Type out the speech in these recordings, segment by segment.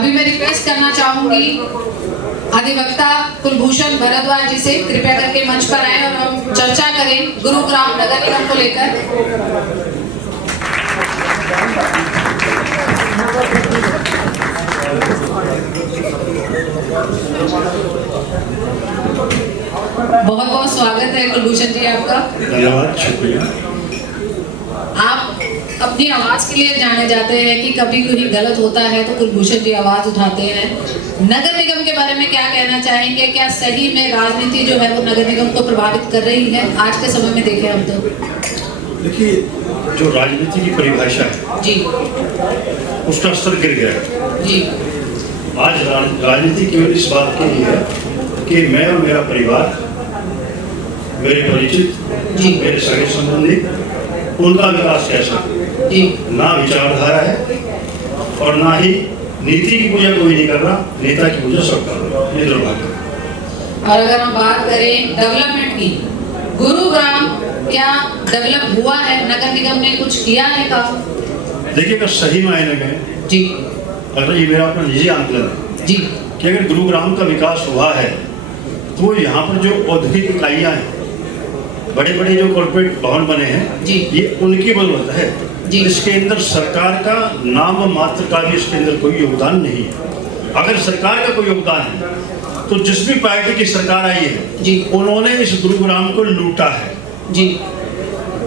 अभी मैं रिक्वेस्ट करना चाहूंगी अधिवक्ता कुलभूषण भारद्वाज जी से कृपया करके मंच पर आए और हम चर्चा करें गुरुग्राम नगर निगम को लेकर। बहुत बहुत स्वागत है कुलभूषण जी आपका। धन्यवाद, शुक्रिया। आप अपनी आवाज के लिए जाने जाते हैं कि कभी कोई गलत होता है तो कुलभूषण जी आवाज उठाते हैं। नगर निगम के बारे में क्या कहना चाहेंगे? क्या सही में राजनीति जो है वो नगर निगम को प्रभावित कर रही है आज के समय में? देखें हम तो देखिए, जो राजनीति की परिभाषा है जी, उसका स्तर गिर गया है जी। आज राजनीति केवल इस बात के लिए है कि मैं और मेरा परिवार, मेरे परिचित जी, मेरे सगे संबंधी, उनका विकास कैसा जी। ना विचारधारा है और ना ही नीति की पूजा कोई नहीं कर रहा, नेता की पूजा सब कर रहा है। ये दुर्भाग्य। और अगर हम बात करें डेवलपमेंट की, गुरुग्राम क्या डेवलप हुआ है? नगर निगम ने कुछ किया है काम? देखिए, अगर सही मायने में, जी, अगर ये मेरा अपना निजी आंकलन है जी, कि अगर गुरुग्राम का विकास हुआ है तो यहाँ पर जो औद्योगिक इकाइयाँ हैं, बड़े बड़े जो कॉर्पोरेट भवन बने हैं जी, ये उनकी बदौलत है जी। इसके अंदर सरकार का नाम मात्र का भी इसके अंदर कोई योगदान नहीं है। अगर सरकार का कोई योगदान है तो जिस भी पार्टी की सरकार आई है जी, उन्होंने इस गुरुग्राम को लूटा है, जी,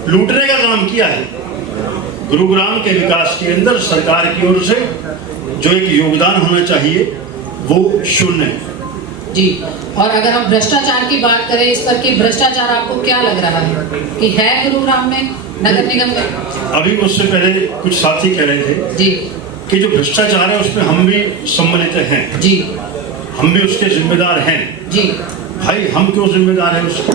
लूटने का काम किया है। गुरुग्राम के विकास के अंदर सरकार की ओर से जो एक योगदान होना चाहिए वो शून्य है। जी। और अगर हम भ्रष्टाचार की बात करें इस पर कि भ्रष्टाचार आपको क्या लग रहा है कि है गुरुग्राम में नगर निगम में? अभी उससे पहले कुछ साथी कह रहे थे जी, कि जो भ्रष्टाचार है उसमें हम भी सम्मिलित हैं, जी, हम भी उसके जिम्मेदार हैं। जी। भाई, हम क्यों जिम्मेदार हैं उसके?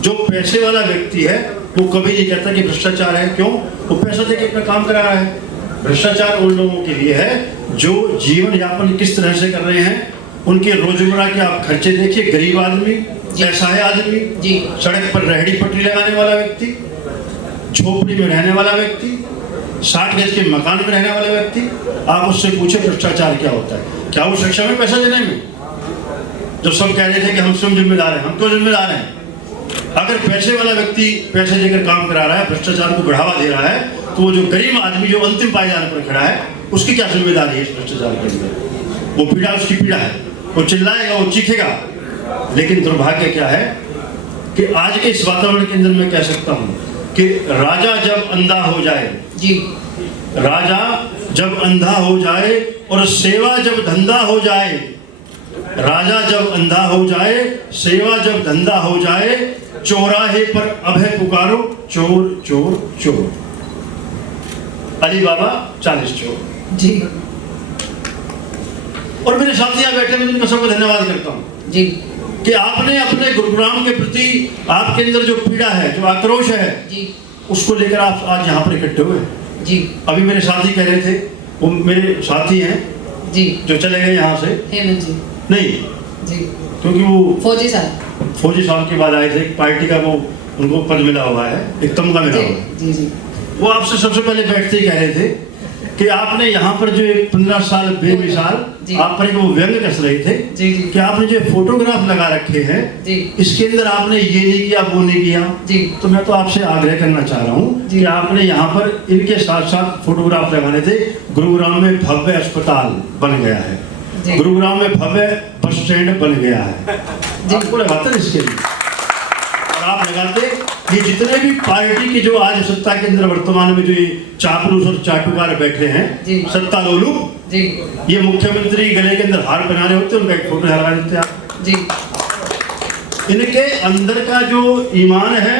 जो पैसे वाला व्यक्ति है वो कभी नहीं कहता कि भ्रष्टाचार है। क्यों? वो पैसा देके अपना काम करा रहा है। भ्रष्टाचार उन लोगों के लिए है जो जीवन यापन किस तरह से कर रहे हैं, उनके रोजमर्रा के आप खर्चे देखिए। गरीब आदमी, ऐसा है आदमी, जी, सड़क पर रेहड़ी पटरी लगाने वाला व्यक्ति, झोपड़ी में रहने वाला व्यक्ति, 60 गज के मकान में रहने वाला व्यक्ति, आप उससे पूछे भ्रष्टाचार क्या होता है? क्या वो शिक्षा में पैसा देने में? जो सब कह रहे थे कि हम स्वयं जिम्मेदार हैं, हम क्यों जिम्मेदार हैं? अगर पैसे वाला व्यक्ति पैसे देकर काम करा रहा है, भ्रष्टाचार को बढ़ावा दे रहा है, तो वो जो गरीब आदमी जो अंतिम पायदान पर खड़ा है उसकी क्या जिम्मेदारी है इस भ्रष्टाचार के अंदर? वो पीड़ा उसकी पीड़ा है, वो चिल्लाएगा, वो चीखेगा। लेकिन दुर्भाग्य क्या है कि आज के इस वातावरण के अंदर मैं कह सकता हूँ कि राजा जब अंधा हो जाए, जी, राजा जब अंधा हो जाए और सेवा जब धंधा हो जाए, राजा जब अंधा हो जाए, सेवा जब धंधा हो जाए, चौराहे पर अभय पुकारो, चोर चोर चोर। अली बाबा 40 चोर। जी, और मेरे साथी यहाँ बैठे, मैं उनका सबको धन्यवाद करता हूँ जी, कि आपने अपने गुरुग्राम के प्रति आपके अंदर जो पीड़ा है, जो आक्रोश है, जी, उसको लेकर आप आज यहाँ पर इकट्ठे हुए। जी। अभी मेरे साथी कह रहे थे, वो मेरे साथी हैं जी, जो चले गए यहाँ से। हेमंत जी। नहीं, जी, क्योंकि वो फौजी साहब के बाद आए थे। पार्टी का वो उनको पद मिला हुआ है, एक तमगा मिला हुआ है। जी, जी, वो आपसे सबसे पहले बैठते ही कह रहे थे कि आपने यहाँ पर जो 15 साल बेमिसाल आप पर एक वो व्यंग कस रहे थे जी, जी, कि आपने जो फोटोग्राफ लगा रखे हैं जी, इसके अंदर आपने ये नहीं किया, वो नहीं किया। जी, तो मैं तो आपसे आग्रह करना चाह रहा हूँ कि आपने यहाँ पर इनके साथ साथ फोटोग्राफ लगाने थे। गुरुग्राम में भव्य अस्पताल बन गया है, गुरुग्राम में भव्य बस स्टैंड बन गया है, आपको लगाते इसके लिए। और आप लगाते ये जितने भी पार्टी के जो आज सत्ता के अंदर वर्तमान में जो ये चापलूस और चाटुकार बैठे हैं, सत्ता लोलू, ये मुख्यमंत्री गले के अंदर हार पहना रहे होते, उनका एक फोटो लगा देते आप जी। इनके अंदर का जो ईमान है,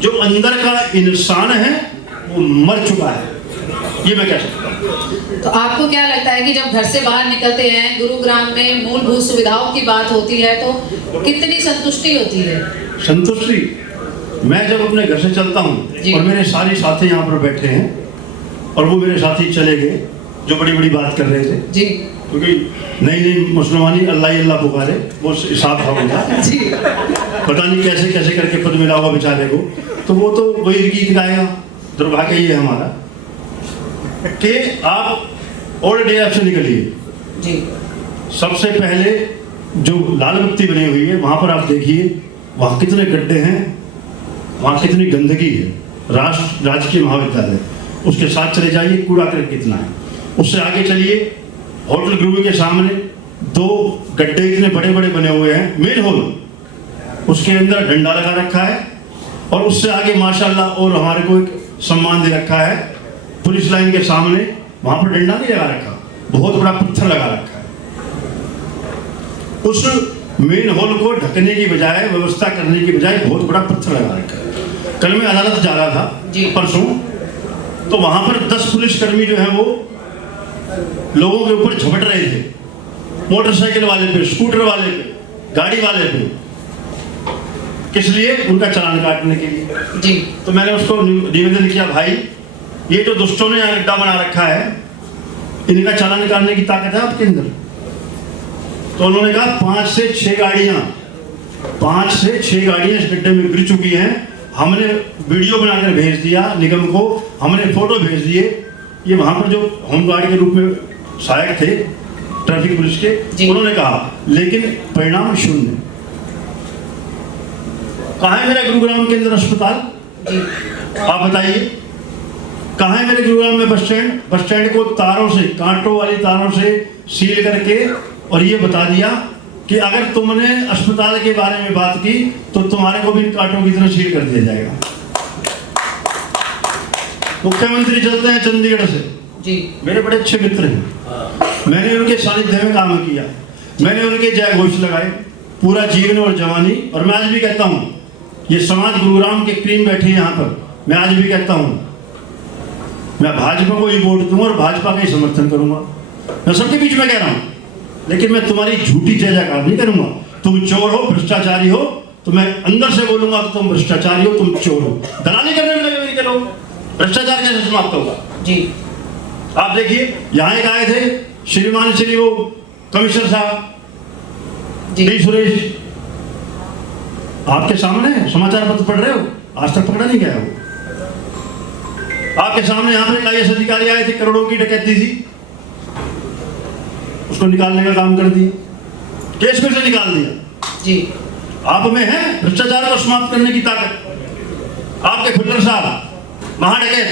जो अंदर का इंसान है, वो मर चुका है, ये मैं कह सकता हूँ। तो आपको क्या लगता है कि जब घर से बाहर निकलते हैं, गुरुग्राम में मूलभूत सुविधाओं की बात होती है तो कितनी संतुष्टि होती है? संतुष्टि, मैं जब अपने घर से चलता हूँ और मेरे सारे साथी यहाँ पर बैठे हैं और वो मेरे साथी चले गए जो बड़ी बड़ी बात कर रहे थे जी, क्योंकि नई नई मुसलमानी अल्लाह ही अल्लाह पुकारे, वो हिसाब था उनका जी, पता नहीं कैसे कैसे करके पद मिला होगा बेचारे को, तो वो तो वही गीत गाएगा। दुर्भाग्य ये हमारा कि आप ओल्ड डीएफ से निकलिए जी सबसे पहले जो लाल बत्ती बनी हुई है वहां पर आप देखिए वहां कितने गड्ढे हैं, वहां कितनी गंदगी है। राजकीय महाविद्यालय, उसके साथ चले जाइए कूड़ा करकट कितना है। उससे आगे चलिए होटल ग्रुवी के सामने 2 गड्ढे इतने बड़े बड़े बने हुए हैं, मेन हॉल, उसके अंदर डंडा लगा रखा है और उससे आगे माशाल्लाह और हमारे को एक सम्मान दे रखा है पुलिस लाइन के सामने, वहां पर डंडा नहीं लगा रखा, बहुत बड़ा पत्थर लगा रखा है। उस मेन हॉल को ढकने की बजाय, व्यवस्था करने की बजाय बहुत बड़ा पत्थर लगा रखा है। कल मैं अदालत जा रहा था परसों, तो वहां पर 10 पुलिसकर्मी जो है वो लोगों के ऊपर झपट रहे थे, मोटरसाइकिल वाले पे, स्कूटर वाले पे, गाड़ी वाले पे, किस लिए? उनका चालान काटने के लिए जी। तो मैंने उसको निवेदन किया, भाई ये जो दुष्टों ने यहाँ अड्डा बना रखा है, इनका चालान निकालने की ताकत है आपके अंदर? तो उन्होंने कहा 5 से 6 गाड़ियां इस गड्ढे में गिर चुकी हैं, हमने वीडियो बनाकर भेज दिया निगम को, हमने फोटो भेज दिए। ये वहां पर जो होमगार्ड के रूप में सहायक थे ट्रैफिक पुलिस के, उन्होंने कहा, लेकिन परिणाम शून्य। कहाँ है मेरा गुरुग्राम के अंदर अस्पताल? आप बताइए, कहाँ है मेरे गुरुग्राम में बस स्टैंड? बस स्टैंड को तारों से, कांटों वाली तारों से सील करके और ये बता दिया कि अगर तुमने अस्पताल के बारे में बात की तो तुम्हारे को भी इन कांटों की तरह सील कर दिया जाएगा। मुख्यमंत्री चलते हैं चंडीगढ़ से जी, मेरे बड़े अच्छे मित्र हैं, मैंने उनके सानिध्य में काम किया, मैंने उनके जय घोष लगाए पूरा जीवन और जवानी। और मैं आज भी कहता हूं, ये समाज गुरुग्राम के क्रीम बैठी है यहाँ पर, मैं आज भी कहता हूं मैं भाजपा को ही वोट दूंगा और भाजपा का ही समर्थन करूंगा। मैं सबके बीच में कह रहा हूं, लेकिन मैं तुम्हारी झूठी जय जयकार नहीं करूंगा। तुम चोर हो, भ्रष्टाचारी हो, तो मैं अंदर से बोलूंगा कि तुम भ्रष्टाचारी हो, तुम चोर हो। दलाली करने में लगे मेरे लोग, भ्रष्टाचार कैसे समाप्त होगा जी? आप देखिए, यहाँ एक आए थे श्रीमान श्री वो कमिश्नर साहब जी सुरेश, आपके सामने समाचार पत्र पढ़ रहे हो, आज तक पकड़ा नहीं गया वो। आपके सामने यहाँ पे IAS अधिकारी आए थे, करोड़ों की डकैती थी, उसको निकालने का काम कर दिया, केस में से निकाल दिया जी। आप में है भ्रष्टाचार को समाप्त करने की ताकत। आपके खुल्लर साहब महाडकैत,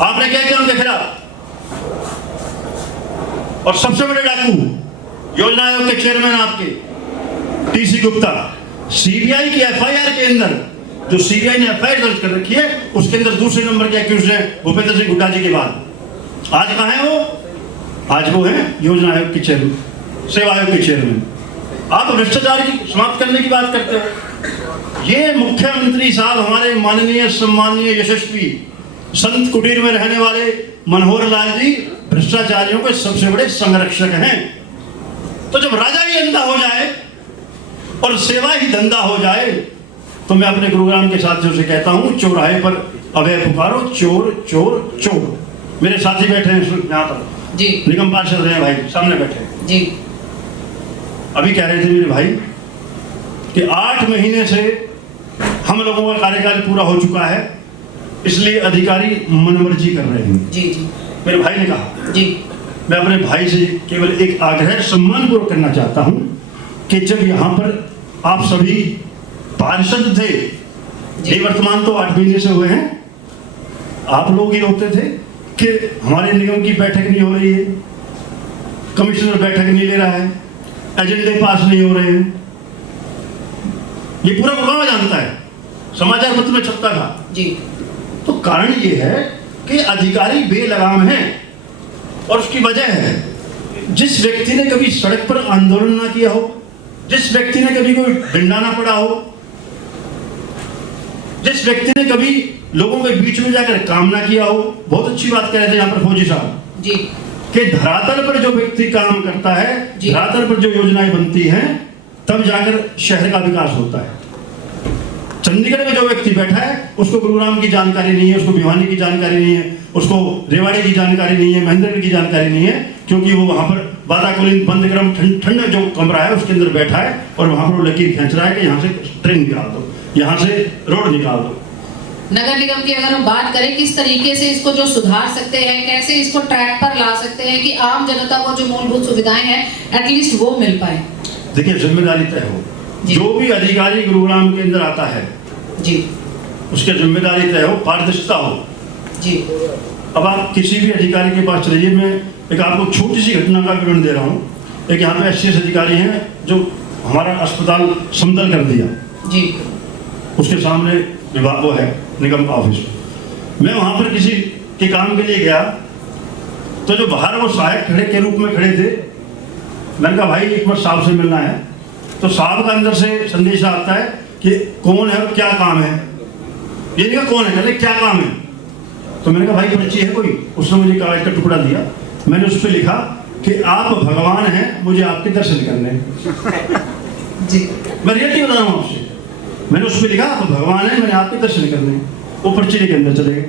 आपने क्या किया उनके खिलाफ? और सबसे बड़े डाकू योजना आयोग के चेयरमैन आपके TC गुप्ता, CBI की FIR के अंदर, जो CBI ने FIR दर्ज कर रखी है, उसके अंदर दूसरे नंबर के एक्यूज है भूपेंद्र सिंह हुड्डा जी के बाद। आज कहाँ है वो? आज वो है योजना आयोग के चेयरमैन, सेवा आयोग के चेयरमैन। आप भ्रष्टाचार की समाप्त करने की बात करते हो। ये मुख्यमंत्री साहब हमारे माननीय सम्मानीय यशस्वी संत कुटीर में रहने वाले मनोहर लाल जी भ्रष्टाचारियों के सबसे बड़े संरक्षक हैं। तो जब राजा ही अंधा हो जाए और सेवा ही धंधा हो जाए, तो मैं अपने गुरुग्राम के साथियों से कहता हूं, चौराहे पर अभय पुकारो, चोर चोर चोर। मेरे साथी बैठे हैं यहाँ पर जी, निगम पार्षद हैं भाई, सामने बैठे जी। अभी कह रहे थे मेरे भाई कि 8 महीने से हम लोगों का कार्यकाल पूरा हो चुका है, इसलिए अधिकारी मनमर्जी कर रहे हैं जी जी। मेरे भाई ने कहा जी, मैं अपने भाई से केवल एक आग्रह सम्मानपूर्वक करना चाहता हूं कि जब यहाँ पर आप सभी पार्षद थे, निवर्तमान तो 8 महीने से हुए हैं, आप लोग ही रोकते थे कि हमारे निगम की बैठक नहीं हो रही है, कमिश्नर बैठक नहीं ले रहा है, एजेंडे पास नहीं हो रहे हैं। ये पूरा गुरुग्राम जानता है, समाचार पत्र में छपता था जी। तो कारण ये है कि अधिकारी बेलगाम हैं, और उसकी वजह है जिस व्यक्ति ने कभी सड़क पर आंदोलन ना किया हो, जिस व्यक्ति ने कभी कोई डंडा ना पड़ा हो, जिस व्यक्ति ने कभी लोगों के बीच में जाकर काम ना किया हो। बहुत अच्छी बात कह रहे थे यहाँ पर फौजी साहब जी, कि धरातल पर जो व्यक्ति काम करता है, धरातल पर जो योजनाएं बनती हैं, तब जाकर शहर का विकास होता है। चंडीगढ़ में जो व्यक्ति बैठा है, उसको गुरुग्राम की जानकारी नहीं है, उसको भिवानी की जानकारी नहीं है, उसको रेवाड़ी की जानकारी नहीं है, महेंद्रगढ़ की जानकारी नहीं है, क्योंकि वो वहां पर वाताकुलित बंद गर्म ठंडा जो कमरा है उसके अंदर बैठा है और वहां पर वो लकीर खींच रहा है कि यहाँ से ट्रेन निकाल दो, यहाँ से रोड निकाल दो। नगर निगम की अगर हम बात करें किस तरीके से इसको जो सुधार सकते हैं, कैसे इसको ट्रैक पर ला सकते हैं कि आम जनता को जो मूलभूत सुविधाएं हैं एटलीस्ट वो मिल पाए। देखिए, जिम्मेदारी तय हो, जो भी अधिकारी गुरुग्राम के अंदर आता है जी, उसकी जिम्मेदारी तय हो, पारदर्शिता हो जी। अब आप किसी भी अधिकारी के पास चलिए, मैं एक आपको छोटी सी घटना का विवरण दे रहा हूँ। एक यहाँ पे SCS अधिकारी हैं जो हमारा अस्पताल समतल कर दिया जी, उसके सामने विभाग वो है निगम का ऑफिस। मैं वहाँ पर किसी के काम के लिए गया तो जो बाहर वो सहायक खड़े के रूप में खड़े थे, मैंने कहा भाई एक बार साहब से मिलना है। तो साहब का अंदर से संदेश आता है कि कौन है और क्या काम है। ये नहीं कहा कौन है, कहते क्या काम है। तो मैंने कहा भाई पर्ची है कोई। उसने मुझे कागज का टुकड़ा दिया, मैंने उस पर लिखा कि आप भगवान हैं, मुझे आपके दर्शन करने जी। मैं रियलिटी बता रहा हूँ आपसे। मैंने उस पर लिखा आप भगवान हैं, मैंने आपके दर्शन करने। वो पर्ची लेके अंदर चले गए।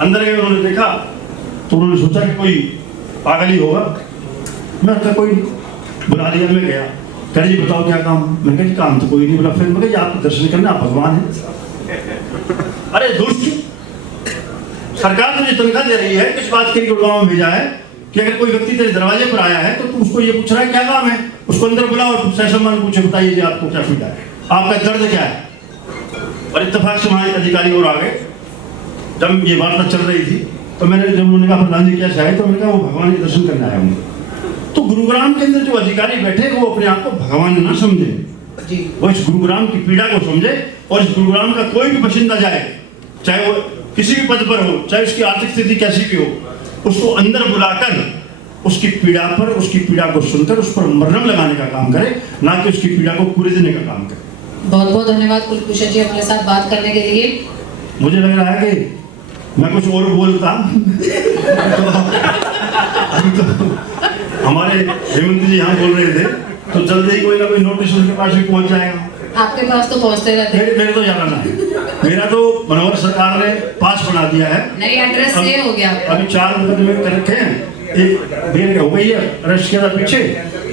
अंदर गए, उन्होंने देखा तो उन्होंने सोचा कि कोई पागल ही होगा। मैं कहा कोई बुला लिया, मैं गया। कह जी बताओ क्या काम। मैंने कहा जी काम तो कोई नहीं। बोला फिर मैं कहा आपके दर्शन करने, आप भगवान हैं। अरे दुष्ट, सरकार तुझे तनख्वाह दे रही है, किस बात के लिए गुड़गांव में भेजा है कि अगर कोई व्यक्ति तेरे दरवाजे पर आया है तो तू उसको ये पूछ रहा है क्या काम है। उसको अंदर बुलाओ और सह सम्मान पूछे, बताइए जी आपको क्या पीड़ा है, आपका दर्द क्या है। और इत्तेफाक से वहाँ एक अधिकारी और आ गए। जब ये वार्ता चल रही थी तो मैंने जब उन्होंने कहा प्रधान जी क्या चाहे, तो मैंने कहा वो भगवान के दर्शन करने आया हूँ। तो गुरुग्राम के अंदर जो अधिकारी बैठे वो अपने आप को भगवान ना समझे, वो इस गुरुग्राम की पीड़ा को समझे और इस गुरुग्राम का कोई भी बाशिंदा जाए, चाहे वो किसी भी पद पर हो, चाहे उसकी आर्थिक स्थिति कैसी भी हो, उसको अंदर बुलाकर उसकी पीड़ा पर, उसकी पीड़ा को सुनकर उस पर मरहम लगाने का काम करे, ना कि उसकी पीड़ा को पूरे देने का काम करे। बहुत बहुत धन्यवाद कुलभूषण जी हमारे साथ बात करने के लिए। मुझे लग रहा है कि मैं कुछ और बोलता तो अभी तो हमारे हेमंत जी यहाँ बोल रहे थे तो जल्दी ही कोई ना कोई नोटिस उनके पास भी पहुंच जाएगा। आपके पास तो पहुंचते रहते हैं। मेरे तो जाना है, मेरा तो मनोहर सरकार ने पास बना दिया है। नहीं, एड्रेस सेव हो गया। अभी 4 मुकदमे कर रखे हैं, एक बेल हो गई है, अरेस्ट किया था पीछे,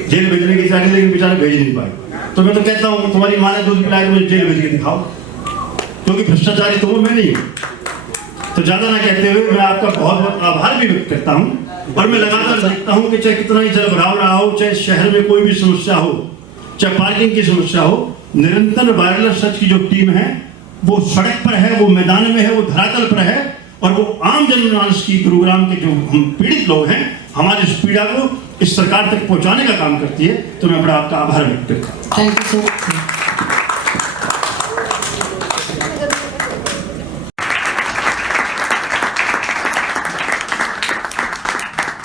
जेल भेजने की तैयारी, लेकिन बेचारे भेज नहीं पाए। तो मैं तो कहता हूँ तुम्हारी माँ ने दूध पिलाया, मुझे जेल भेज के दिखाओ, क्योंकि भ्रष्टाचारी तो मैं नहीं हूँ। तो ज्यादा ना कहते हुए मैं आपका बहुत बहुत आभार भी व्यक्त करता हूँ। और मैं लगातार देखता हूँ कि चाहे कितना ही जल भराव रहा हो, चाहे शहर में कोई भी समस्या हो, चाहे पार्किंग की समस्या हो, निरंतर वायरलेस सच की जो टीम है वो सड़क पर है, वो मैदान में है, वो धरातल पर है और वो आम जनमानस की, गुरुग्राम के जो हम पीड़ित लोग हैं, हमारी इस पीड़ा को इस सरकार तक पहुंचाने का काम करती है। तो मैं बड़ा आपका आभार व्यक्त करता हूँ। Thank you so much.